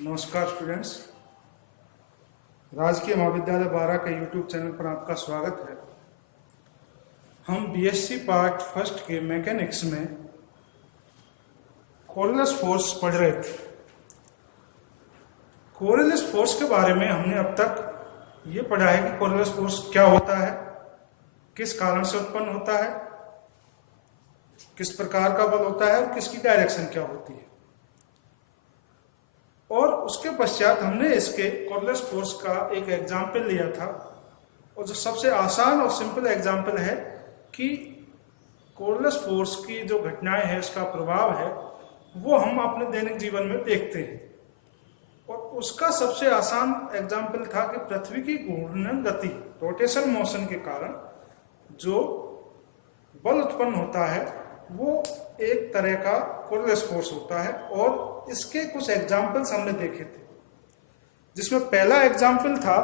नमस्कार स्टूडेंट्स, राजकीय महाविद्यालय बारा के यूट्यूब चैनल पर आपका स्वागत है। हम बीएससी पार्ट फर्स्ट के मैकेनिक्स में कोरियोलिस फोर्स पढ़ रहे थे। कोरियोलिस फोर्स के बारे में हमने अब तक ये पढ़ा है कि कोरियोलिस फोर्स क्या होता है, किस कारण से उत्पन्न होता है, किस प्रकार का बल होता है और किसकी डायरेक्शन क्या होती है। और उसके पश्चात हमने इसके कोरियोलिस फोर्स का एक एग्जाम्पल लिया था, और जो सबसे आसान और सिंपल एग्जाम्पल है कि कोरियोलिस फोर्स की जो घटनाएं हैं, उसका प्रभाव है, वो हम अपने दैनिक जीवन में देखते हैं। और उसका सबसे आसान एग्जाम्पल था कि पृथ्वी की घूर्णन गति, रोटेशन मोशन के कारण जो बल उत्पन्न होता है वो एक तरह का कोरियोलिस फोर्स होता है। और इसके कुछ एग्जाम्पल्स हमने देखे थे, जिसमें पहला एग्जाम्पल था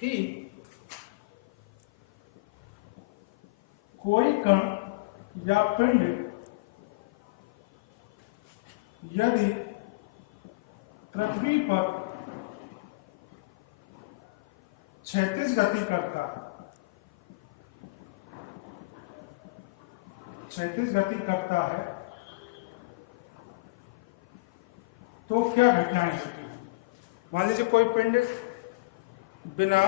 कि कोई कण या पिंड यदि पृथ्वी पर क्षैतिज गति करता है तो क्या घटनाएं होती हैं। मान लीजिए कोई पिंड बिना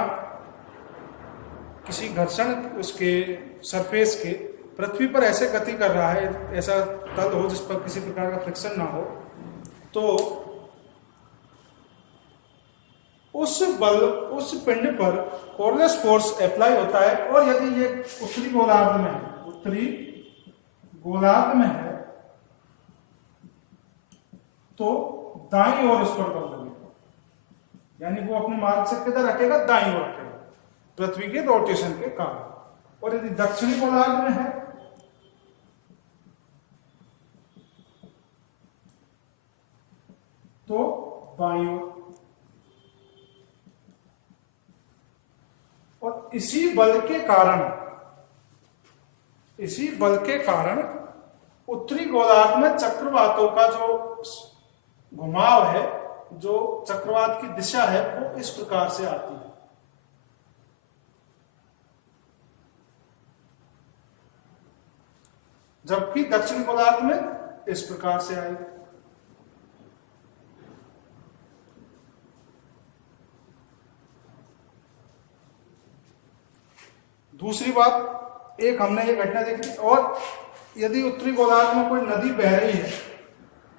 किसी घर्षण उसके सरफेस के पृथ्वी पर ऐसे गति कर रहा है, ऐसा तल हो जिस पर किसी प्रकार का फ्रिक्शन ना हो, तो उस पिंड पर कोरियोलिस फोर्स अप्लाई होता है। और यदि ये उत्तरी गोलार्ध में है तो दाईं ओर उस पर बल लगेगा, यानी वो अपने मार्ग से किधर रखेगा, दाईं ओर रखेगा, पृथ्वी के रोटेशन के कारण। और यदि दक्षिणी गोलार्ध में है तो बाईं ओर। और इसी बल के कारण उत्तरी गोलार्ध में चक्रवातों का जो घुमाव है, जो चक्रवात की दिशा है, वो इस प्रकार से आती है। जबकि दक्षिण गोलार्ध में इस प्रकार से आएगी। दूसरी बात, एक हमने ये घटना देखी, और यदि उत्तरी गोलार्ध में कोई नदी बह रही है,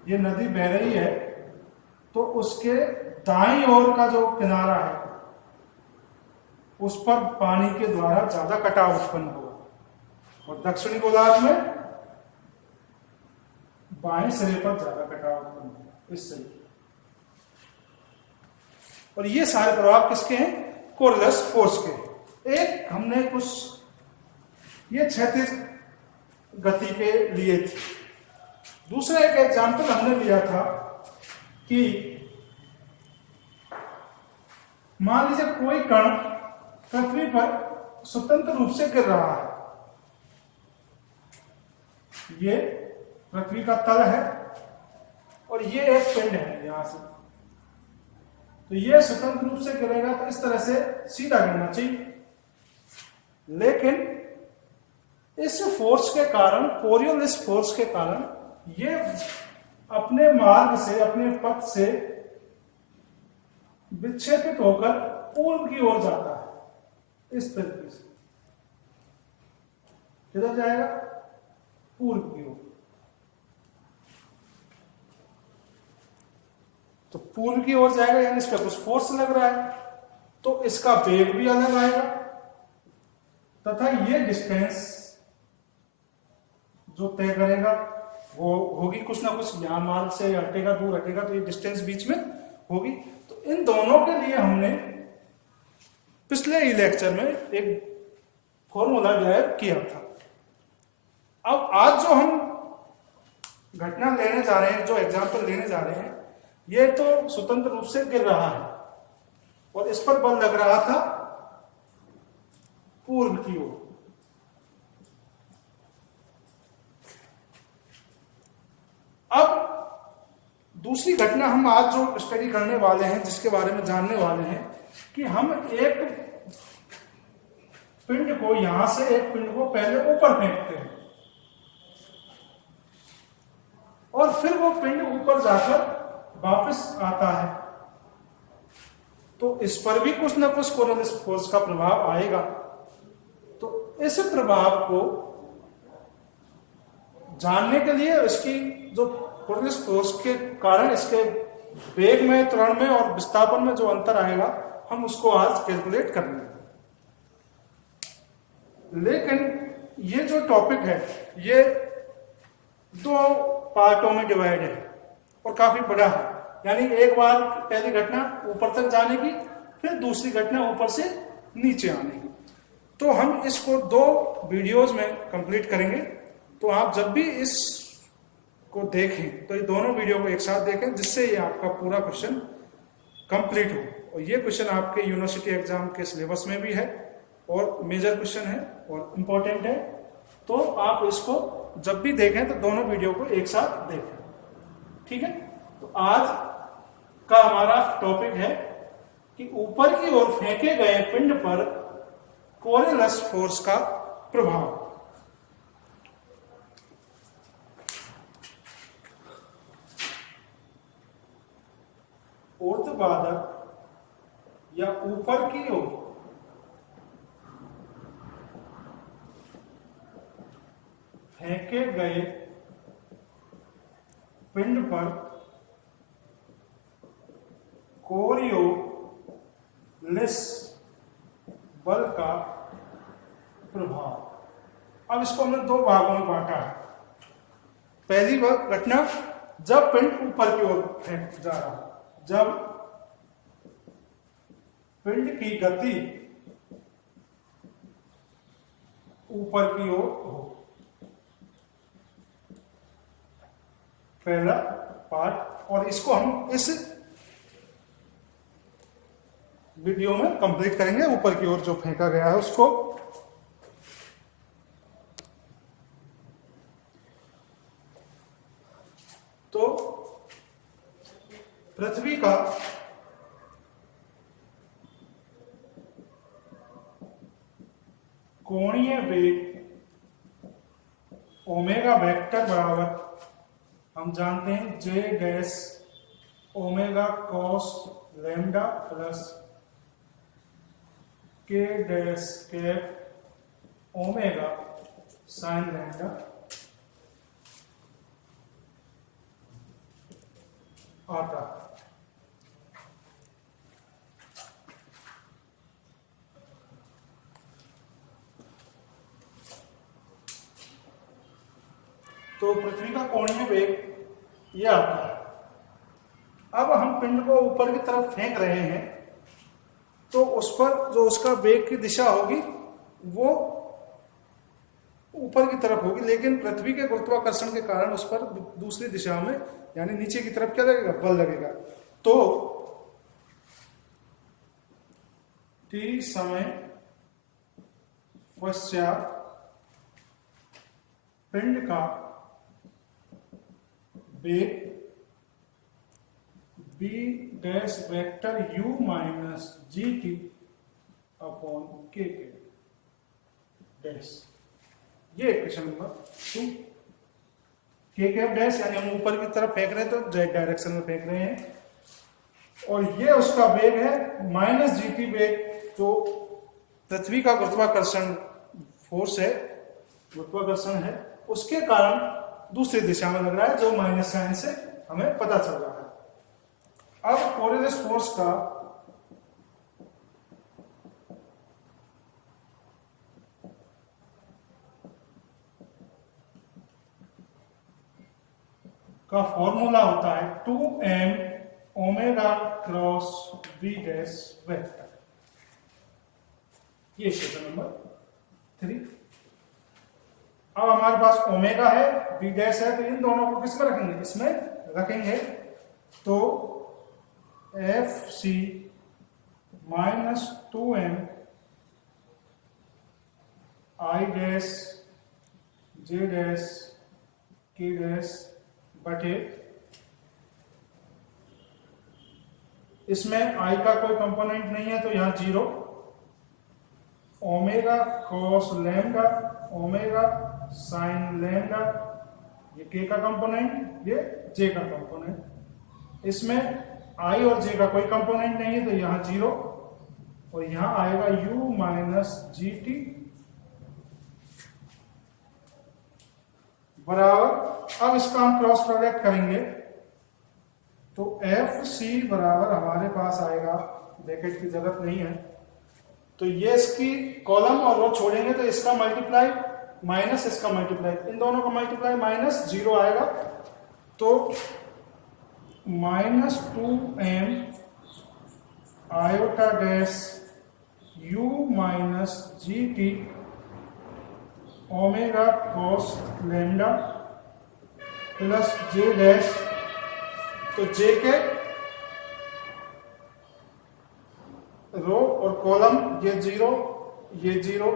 ये नदी बह रही है, तो उसके दाईं ओर का जो किनारा है उस पर पानी के द्वारा ज्यादा कटाव उत्पन्न होगा, और दक्षिणी गोलार्ध में बाएं सिरे पर ज्यादा कटाव उत्पन्न होगा, इस सिरे। और ये सारे प्रभाव किसके हैं, कोरियोलिस फोर्स के। एक हमने कुछ ये क्षैतिज गति के लिए थी। दूसरा एक एग्जाम्पल हमने लिया था कि मान लीजिए कोई कण पृथ्वी पर स्वतंत्र रूप से गिर रहा है, ये पृथ्वी का तल है और ये एक पिंड है यहां से, तो ये स्वतंत्र रूप से गिरेगा तो इस तरह से सीधा गिरना चाहिए। लेकिन इस फोर्स के कारण, कोरियोलिस फोर्स के कारण, ये अपने मार्ग से, अपने पथ से विक्षेपित होकर पूर्व की ओर जाता है। इस तरीके से किधर जाएगा, पूर्व की ओर। तो पूर्व की ओर जाएगा, यानी इस पर कुछ फोर्स लग रहा है, तो इसका वेग भी अलग आएगा, तथा ये डिस्टेंस जो तय करेगा वो होगी कुछ ना कुछ, यहां मार्ग से हटेगा, दूर हटेगा, तो ये डिस्टेंस बीच में होगी। तो इन दोनों के लिए हमने पिछले ही लेक्चर में एक फॉर्मूला डिराइव किया था। अब आज जो हम घटना लेने जा रहे हैं, जो एग्जाम्पल लेने जा रहे हैं, ये तो स्वतंत्र रूप से गिर रहा है और इस पर बल लग रहा था पूर्व की ओर। अब दूसरी घटना हम आज जो स्टडी करने वाले हैं, जिसके बारे में जानने वाले हैं, कि हम एक पिंड को, यहां से एक पिंड को पहले ऊपर फेंकते हैं और फिर वो पिंड ऊपर जाकर वापस आता है, तो इस पर भी कुछ ना कुछ कोरोनस फोर्स का प्रभाव आएगा। तो इस प्रभाव को जानने के लिए इसकी जो कोरोनस फोर्स के कारण इसके वेग में, त्वरण में और विस्थापन में जो अंतर आएगा, हम उसको आज कैलकुलेट करेंगे। लेकिन ये जो टॉपिक है ये 2 पार्टों में डिवाइड है और काफी बड़ा है। यानी एक बार पहली घटना ऊपर तक जाने की, फिर दूसरी घटना ऊपर से नीचे आने की। तो हम इसको 2 वीडियोज में कंप्लीट करेंगे। तो आप जब भी इस को देखें तो ये दोनों वीडियो को एक साथ देखें, जिससे ये आपका पूरा क्वेश्चन कंप्लीट हो। और ये क्वेश्चन आपके यूनिवर्सिटी एग्जाम के सिलेबस में भी है और मेजर क्वेश्चन है और इम्पोर्टेंट है। तो आप इसको जब भी देखें तो दोनों वीडियो को एक साथ देखें, ठीक है। तो आज का हमारा टॉपिक है कि ऊपर की ओर फेंके गए पिंड पर कोरियलिस फोर्स का प्रभाव। ऊर्ध्वाधर या ऊपर की ओर फेंके गए पिंड पर कोरियोलिस बल का प्रभाव। अब इसको हमने 2 भागों में बांटा है। पहली घटना, जब पिंड ऊपर की ओर फेंक जा रहा, जब पिंड की गति ऊपर की ओर हो, पहला पार्ट। और इसको हम इस वीडियो में कंप्लीट करेंगे। ऊपर की ओर जो फेंका गया है उसको। तो पृथ्वी का कोणीय वेग ओमेगा वेक्टर बराबर, हम जानते हैं, J dash omega cos lambda plus K dash cap omega sine lambda आता। तो पृथ्वी का कोणीय वेग यह आता है। अब हम पिंड को ऊपर की तरफ फेंक रहे हैं, तो उस पर जो उसका वेग की दिशा होगी वो ऊपर की तरफ होगी, लेकिन पृथ्वी के गुरुत्वाकर्षण के कारण उस पर दूसरी दिशा में, यानी नीचे की तरफ क्या लगेगा, बल लगेगा। तो t समय पश्चात पिंड का वेग b dash vector u minus G T upon के डैश। ये क्वेश्चन नंबर 2। के कैप डैश यानी हम ऊपर की तरफ फेंक रहे हैं, तो जेड डायरेक्शन में फेंक रहे हैं, और ये उसका वेग है माइनस जी टी वेग, जो पृथ्वी का गुरुत्वाकर्षण फोर्स है, गुरुत्वाकर्षण है, उसके कारण दूसरी दिशा में लग रहा है, जो माइनस साइन से हमें पता चल रहा है। अब कोरियलिस फोर्स का फॉर्मूला होता है 2m omega cross v dash vector. ये क्वेश्चन नंबर 3। अब हमारे पास ओमेगा है, v डैश है, तो इन दोनों को किसमें रखेंगे, इसमें रखेंगे। तो F C minus 2m I dash J dash K dash बटे इसमें आई का कोई कंपोनेंट नहीं है तो यहाँ 0, omega cos lambda omega sine lambda, ये के का कंपोनेंट, ये जे का कंपोनेंट। इसमें आई और जे का कोई कंपोनेंट नहीं है तो यहाँ 0 और यहाँ आएगा u माइनस जी टी बराबर। अब इसका हम क्रॉस प्रोडक्ट करेंगे तो एफ सी बराबर हमारे पास आएगा, ब्रैकेट की जरूरत नहीं है तो ये इसकी कॉलम और रो छोड़ेंगे तो इसका मल्टीप्लाई माइनस इसका मल्टीप्लाई, इन दोनों का मल्टीप्लाई माइनस 0 आएगा तो minus 2m iota dash u minus G T omega cos lambda plus J dash, तो जे के रो और कॉलम ये 0 ये 0,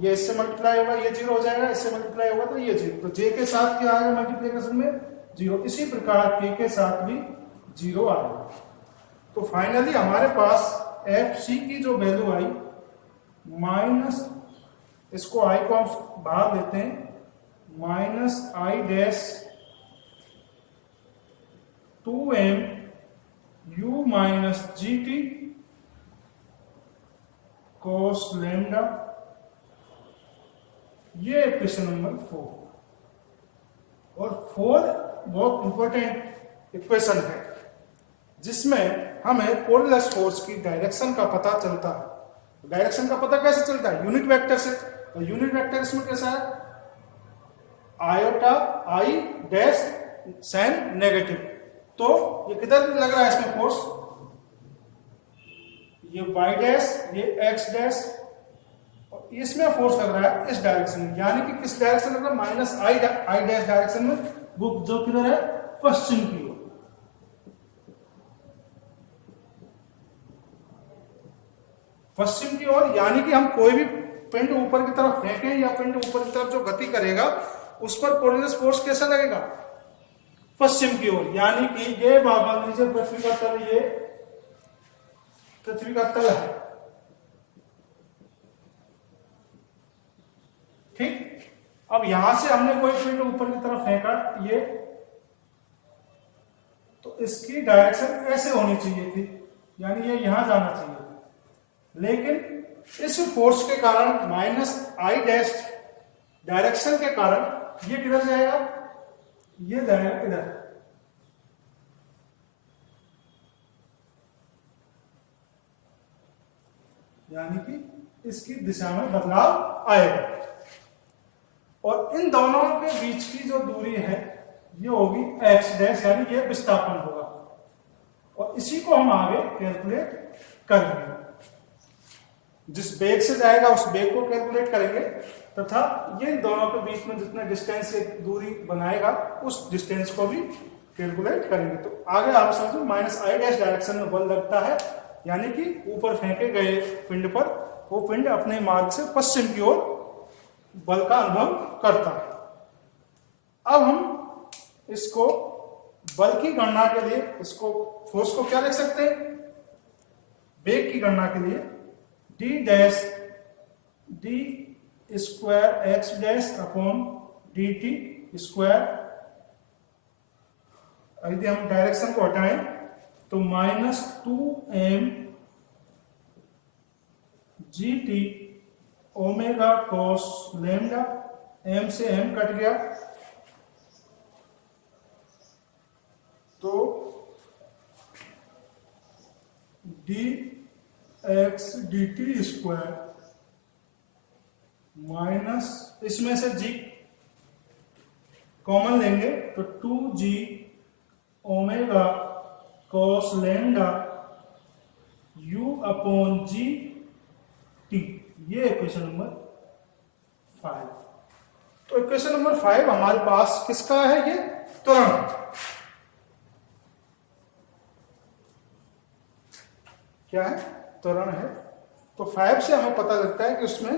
ये इससे मल्टीप्लाई होगा ये 0 हो जाएगा, इससे मल्टीप्लाई होगा तो ये 0, तो जे के साथ क्या आएगा मल्टीप्लिकेशन में 0, इसी प्रकार के साथ भी 0 आएगा। तो फाइनली हमारे पास एफ सी की जो वैल्यू आई माइनस, इसको आई को हम बाहर लेते हैं, minus I dash 2m u minus G T cos lambda, ये इक्वेशन नंबर 4। और 4 बहुत इंपॉर्टेंट इक्वेशन है जिसमें हमें कोऑर्डिनेट फोर्स की डायरेक्शन का पता चलता है। डायरेक्शन का पता कैसे चलता है? यूनिट वेक्टर से। और यूनिट वेक्टर इसमें कैसा है? Iota I dash sign negative, तो ये किधर लग रहा है इसमें फोर्स? ये y डैश, ये x डैश, और इसमें फोर्स लग रहा है इस डायरेक्शन में, यानी कि किस डायरेक्शन लग रहा है? माइनस आई डैश डायरेक्शन में, वो जो किधर है? पश्चिम की ओर। पश्चिम की ओर, यानी कि हम कोई भी पिंड ऊपर की तरफ फेंकें या पिंड ऊपर की तरफ जो गति करेगा उस पर कोऑर्डिनेट फोर्स कैसा लगेगा? पश्चिम की ओर। यानी कि ये मान लीजिए पृथ्वी का तल, ये पृथ्वी का तल है, ठीक। अब यहां से हमने कोई पिंड ऊपर की तरफ फेंका, ये, तो इसकी डायरेक्शन ऐसे होनी चाहिए थी, यानी ये यहां जाना चाहिए था। लेकिन इस फोर्स के कारण माइनस आई डैश डायरेक्शन के कारण ये किधर जाएगा? ये जाएगा इधर। यानी कि इसकी दिशा में बदलाव आएगा। और इन दोनों के बीच की जो दूरी है ये होगी x डैश, यानी ये विस्थापन होगा। और इसी को हम आगे कैलकुलेट करेंगे, जिस बेग से जाएगा उस बेग को कैलकुलेट करेंगे, तथा ये इन दोनों के बीच में जितना डिस्टेंस से दूरी बनाएगा उस डिस्टेंस को भी कैलकुलेट करेंगे। तो आगे आप समझो, माइनस आई डैश डायरेक्शन में बल लगता है, यानी कि ऊपर फेंके गए पिंड पर वो पिंड अपने मार्ग से पश्चिम की ओर बल का अनुभव करता है। अब हम इसको बल की गणना के लिए, इसको फोर्स को क्या लिख सकते हैं? वेग की गणना के लिए D dash D square x dash upon D T square. यदि हम डायरेक्शन को हटाएं तो माइनस 2m जी T omega cos lambda, m से m कट गया तो D x D T square minus, इसमें से g कॉमन लेंगे तो 2g omega cos lambda u upon G T. ये इक्वेशन नंबर 5। तो इक्वेशन नंबर 5 हमारे पास किसका है? ये त्वरण। क्या है? त्वरण है। तो 5 से हमें पता लगता है कि उसमें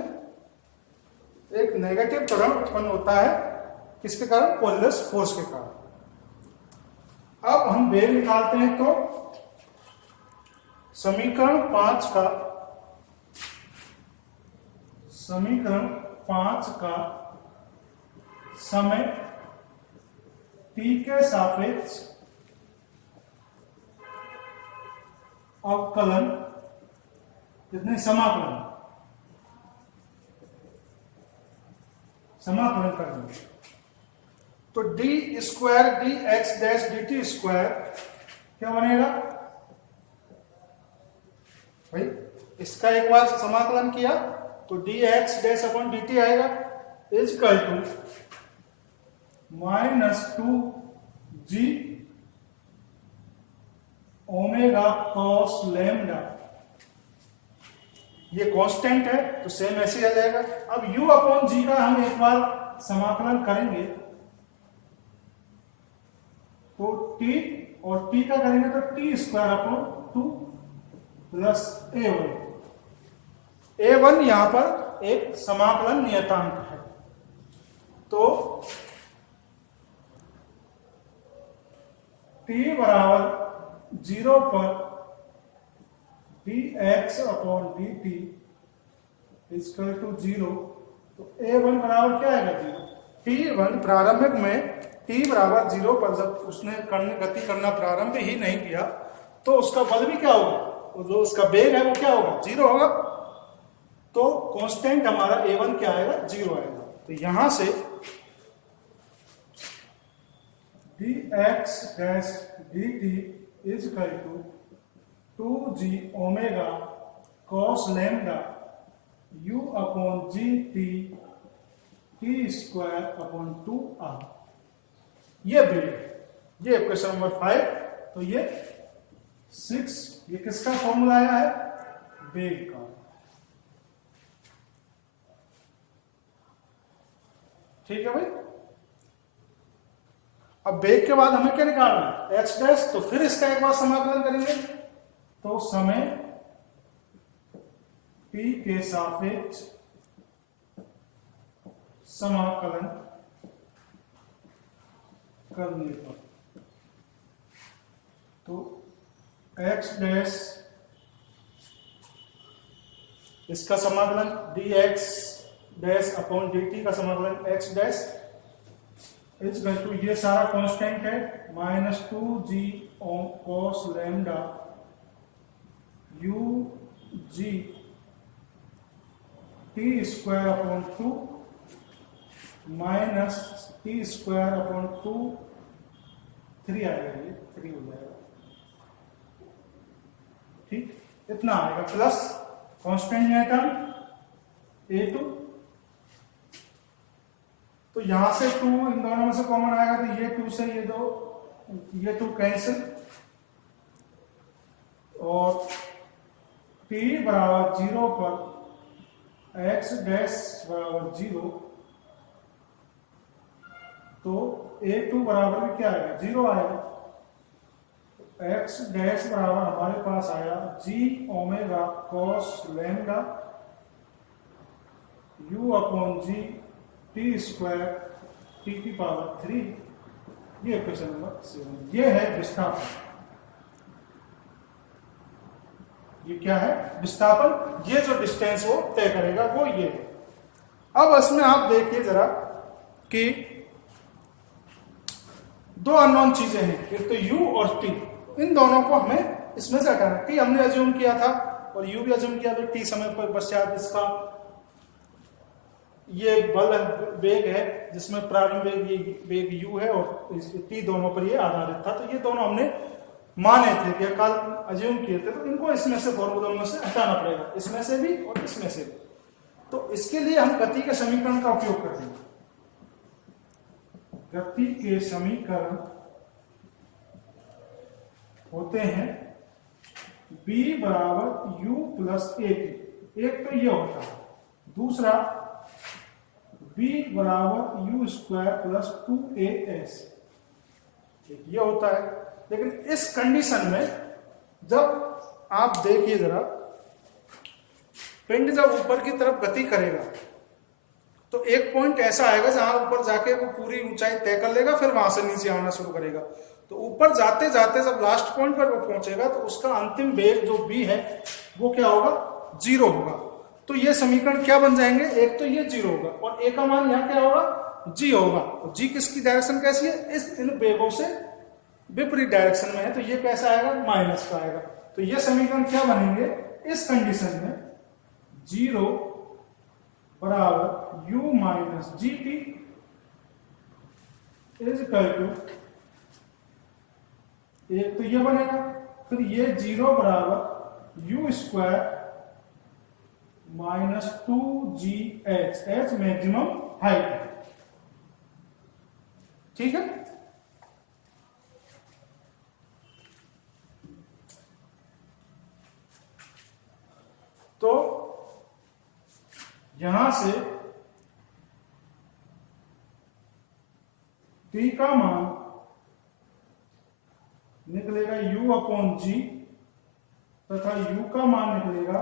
एक नेगेटिव त्वरण उत्पन्न होता है, किसके कारण? कोऑर्डिनेट फोर्स के कारण। अब हम वेग निकालते हैं तो समीकरण 5 का समय t के सापेक्ष अवकलन कितने समाकलन कर देंगे। तो D square D X dash D T square क्या बनेगा भाई, इसका एक बार समाकलन किया तो D X dash upon D T आएगा is equal to -2g omega cos lambda, ये कांस्टेंट है तो सेम ऐसे ही आ जाएगा। अब u अपॉन g का हम एक बार समाकलन करेंगे तो t और t का करेंगे तो t square upon 2 plus a1 यहां पर एक समाकलन नियतांक है। तो t बराबर 0 पर dx upon dt equal to 0, तो a1 बराबर क्या आएगा 0। t1 प्रारंभिक में t बराबर 0 पर जब उसने गति करना प्रारंभ ही नहीं किया तो उसका बल भी क्या होगा, जो उसका वेग है वो क्या होगा 0 होगा। तो कांस्टेंट हमारा a1 क्या आएगा 0 आएगा। तो यहां से dx dash dt is equal to 2g omega cos lambda u upon g t square upon 2r, ये वेग, ये क्वेश्चन नंबर 5। तो ये 6, ये किसका फॉर्मूला आया है वेग का। ठीक है भाई। अब वेग के बाद हमें क्या निकालना है x डैश, तो फिर इसका एक बार समाकलन करेंगे तो समय t के सापेक्ष समाकलन करने पर तो x डैश इसका समाकलन dx डैश अपॉन dt का समाकलन x dash is equal to, ये सारा कांस्टेंट है -2g cos lambda u g t square upon 2 minus t square upon 2 3 आएगा, ये 3 हो जाएगा। ठीक, इतना आएगा प्लस कांस्टेंट है टर्म a2, तो यहां से 2 इन दोनों में से कॉमन आएगा तो ये 2 से ये 2 कैंसिल और t बराबर 0 पर x डैश बराबर 0, तो a2 बराबर क्या आएगा 0 आएगा। x डैश बराबर हमारे पास आया g omega cos lambda u upon g t square t की पावर 3, ये क्वेश्चन नंबर 7। ये है विस्थापन, ये क्या है विस्थापन, ये जो डिस्टेंस वो तय करेगा वो ये है। अब इसमें आप देखिए जरा कि दो अननोन चीजें हैं, एक तो u और t, इन दोनों को हमें इसमें से हटाना। t हमने अज्यूम किया था और u भी अज्यूम किया, तो t समय पर पश्चात इसका ये बल वेग है जिसमें प्रारंभिक वेग u है और t दोनों पर ये आधारित था। तो ये दोनों हमने माने थे कि कल अज्यूम किए थे, तो इनको इसमें से फॉर्मूलों में से हटाना पड़ेगा, इसमें से भी और इसमें से भी। तो इसके लिए हम गति के समीकरण का उपयोग करेंगे। गति के समीकरण होते हैं b बराबर u प्लस a, एक तो ये होता है, दूसरा b बराबर u स्क्वायर प्लस 2as, ये होता है। लेकिन इस कंडीशन में जब आप देखिए जरा, पिंड जब ऊपर की तरफ गति करेगा तो एक पॉइंट ऐसा आएगा जहां ऊपर जाके वो पूरी ऊंचाई तय कर लेगा, फिर वहां से नीचे आना शुरू करेगा। तो ऊपर जाते जाते जब लास्ट पॉइंट पर वो पहुंचेगा तो उसका अंतिम वेग जो v है वो क्या होगा, 0 होगा। तो ये समीकरण क्या बन जाएंगे, एक तो ये 0 होगा और a का मान यहाँ क्या होगा, g होगा। तो g किसकी डायरेक्शन कैसी है, इस इन वेगों से विपरीत डायरेक्शन में है, तो ये कैसा आएगा, माइनस का आएगा। तो ये समीकरण क्या बनेंगे, इस कंडीशन में 0 बराबर u minus G T is equal to, एक तो ये बनेगा, फिर ये 0 बराबर u स्क्वायर minus 2gh, h maximum height है, ठीक है। तो यहां से t का मान निकलेगा u अपॉन जी, तथा u का मान निकलेगा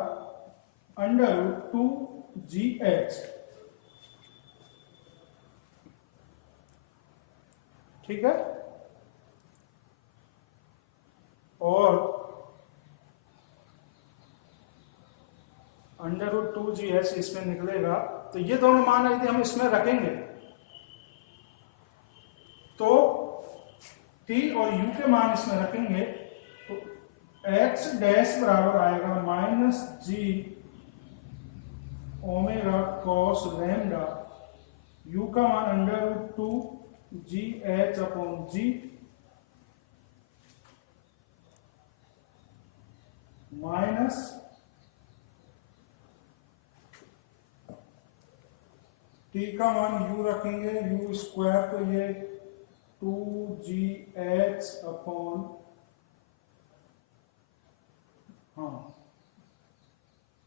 √2gh, ठीक है। और √2gh इसमें निकलेगा, तो ये दोनों मान यदि हम इसमें रखेंगे तो t और u के मान इसमें रखेंगे तो x डैश बराबर आएगा माइनस जी ओमेगा कॉस लैम्डा, u का मान √2gh अपॉन जी माइनस t का मान u रखेंगे u स्क्वायर, तो ये 2gh अपॉन, हाँ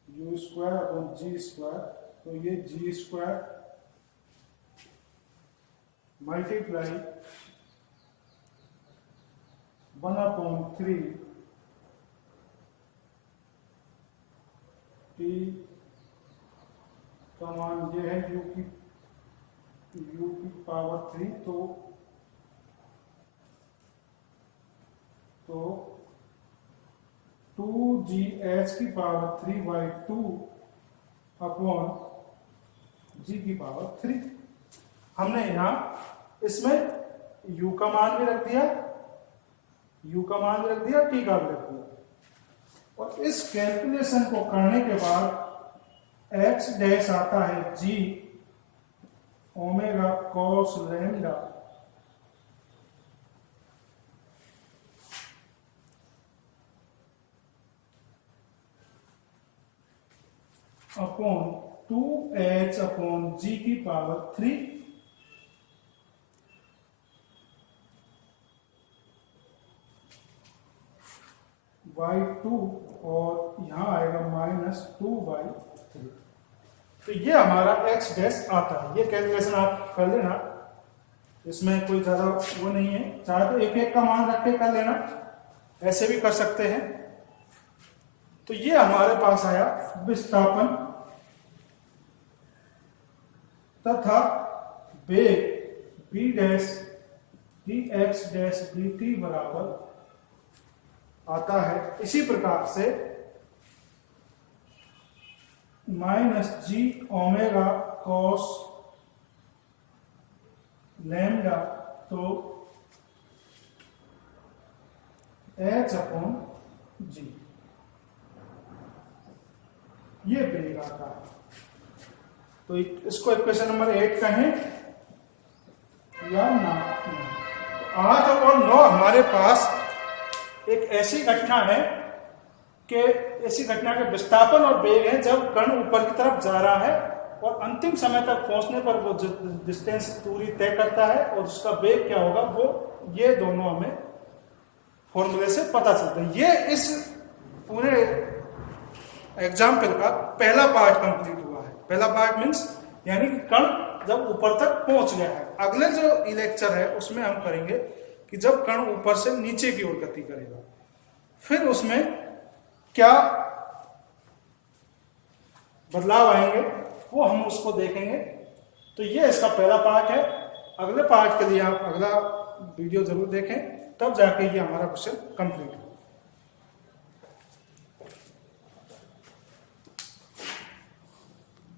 u स्क्वायर अपॉन जी स्क्वायर, तो ये जी स्क्वायर मल्टीप्लाई 1/3 t का मान ये है u की पावर 3, तो 2gh की पावर 3/2 अपॉन g की पावर 3। हमने यहां इसमें u का मान भी रख दिया, t का भी रख दिया, और इस कैलकुलेशन को करने के बाद x डैश आता है g omega cos lambda upon 2h upon g की पावर 3, बाई 2, और यहां आएगा -2/3। तो ये हमारा x डैश आता है। ये कैलकुलेशन आप कर लेना, इसमें कोई ज़्यादा वो नहीं है, चाहे तो एक एक का मान रख के कर लेना, ऐसे भी कर सकते हैं। तो ये हमारे पास आया विस्थापन तथा वेग b dash dx dash dt बराबर आता है। इसी प्रकार से -g ओमेगा कॉस लैम्डा, तो h अपॉन g, ये वेग आता है। तो इसको इक्वेशन नंबर 8 कहें या ना। 8 और 9 हमारे पास एक ऐसी घटना है कि ऐसी घटना के विस्थापन और वेग है जब कण ऊपर की तरफ जा रहा है और अंतिम समय तक पहुंचने पर वो डिस्टेंस दूरी तय करता है और उसका वेग क्या होगा, वो ये दोनों हमें फॉर्मूले से पता चलता है। ये इस पूरे एग्जाम्पल का पहला पार्ट कंप्लीट हुआ है। पहला पार्ट मीन्स यानी कि कण जब ऊपर तक पहुंच गया है। अगले जो लेक्चर है उसमें हम करेंगे कि जब कण ऊपर से नीचे की ओर गति करेगा, फिर उसमें क्या बदलाव आएंगे वो हम उसको देखेंगे। तो ये इसका पहला पार्ट है। अगले पार्ट के लिए आप अगला वीडियो जरूर देखें। तब जाके ये हमारा क्वेश्चन कंप्लीट